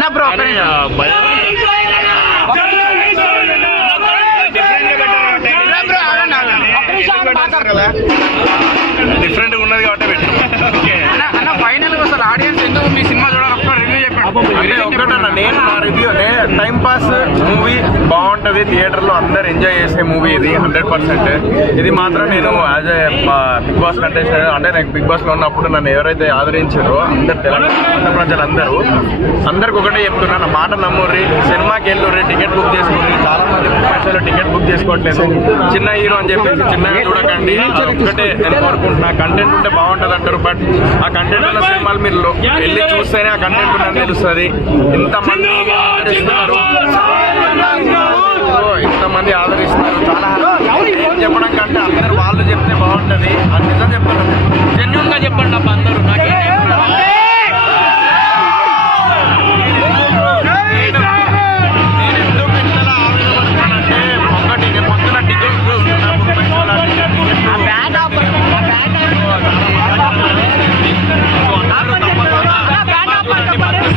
అన్న bro different గా ఉన్నది కాబట్టి పెట్టు. అన్న ఫైనల్ గా అసలు ఆడియన్స్ ఎందుకు మీ సినిమా చూడాలి ఒక్క రివ్యూ చెప్పండి. ఒకటన్నా నేను నా రివ్యూ టైం పాస్ మూవీ బాగుంటది, థియేటర్ లో అందరు ఎంజాయ్ చేసే మూవీ ఇది 100%. ఇది మాత్రం నేను as a Bigg Boss contestant అంటే నాకు బిగ్ బాస్ లో ఉన్నప్పుడు నన్ను ఎవరైతే ఆదరించారో అందరు తెలంగాణ ప్రజలందరూ అందరికి ఒకటే చెప్తున్నా, నా మాట నమ్ముర్రి, సినిమాకి వెళ్ళుర్రి, టికెట్ బుక్ చేసుకోండి. చాలా మంది ప్రపంచంలో టికెట్ బుక్ చేసుకోవట్లేదు. చిన్న హీరో అని చెప్పేసి చిన్నగా చూడకండి. ఒకటే నేను కోరుకుంటున్నా, కంటెంట్ ఉంటే బాగుంటది అంటారు, బట్ ఆ కంటెంట్ ఉన్న సినిమాలు మీరు వెళ్ళి చూస్తేనే ఆ కంటెంట్ ఉన్నది తెలుస్తుంది. ఇంతమంది ఆదరిస్తున్నారు, ఇంతమంది ఆదరిస్తున్నారు. చాలా చెప్పడం కంటే అందరూ వాళ్ళు చెప్తే బాగుంటది. అది నిజం చెప్తున్నారు, జెన్యూన్ గా చెప్పండి అబ్బా అందరూ.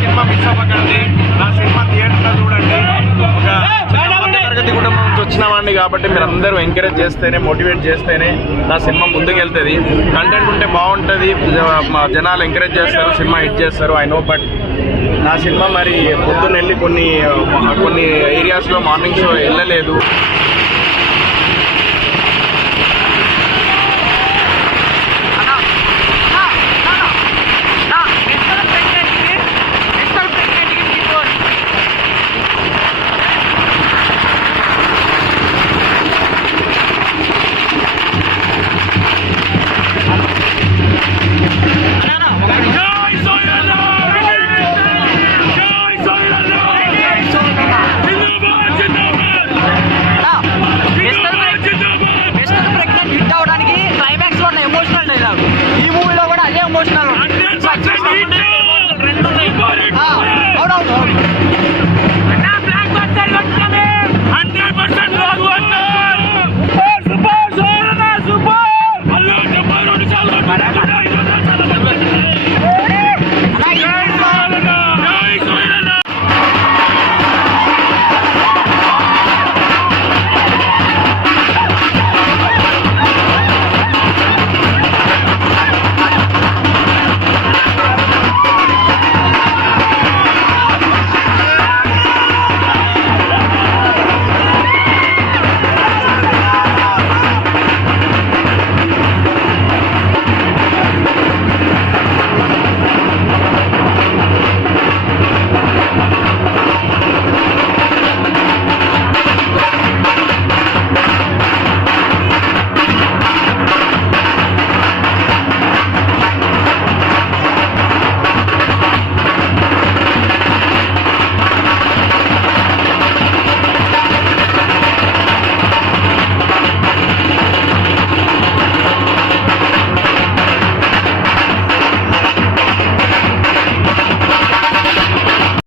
సినిమా మిస్ అవ్వకండి, నా సినిమా థియేటర్లో చూడండి. ఒక తరగతి కుటుంబం నుంచి వచ్చిన వాడిని కాబట్టి మీరు అందరూ ఎంకరేజ్ చేస్తేనే, మోటివేట్ చేస్తేనే నా సినిమా ముందుకు వెళ్తుంది. కంటెంట్ ఉంటే బాగుంటుంది, జనాలు ఎంకరేజ్ చేస్తారు, సినిమా హిట్ చేస్తారు. ఐ నో, బట్ నా సినిమా మరి పొద్దున్న వెళ్ళి కొన్ని ఏరియాస్లో మార్నింగ్ షో వెళ్ళలేదు.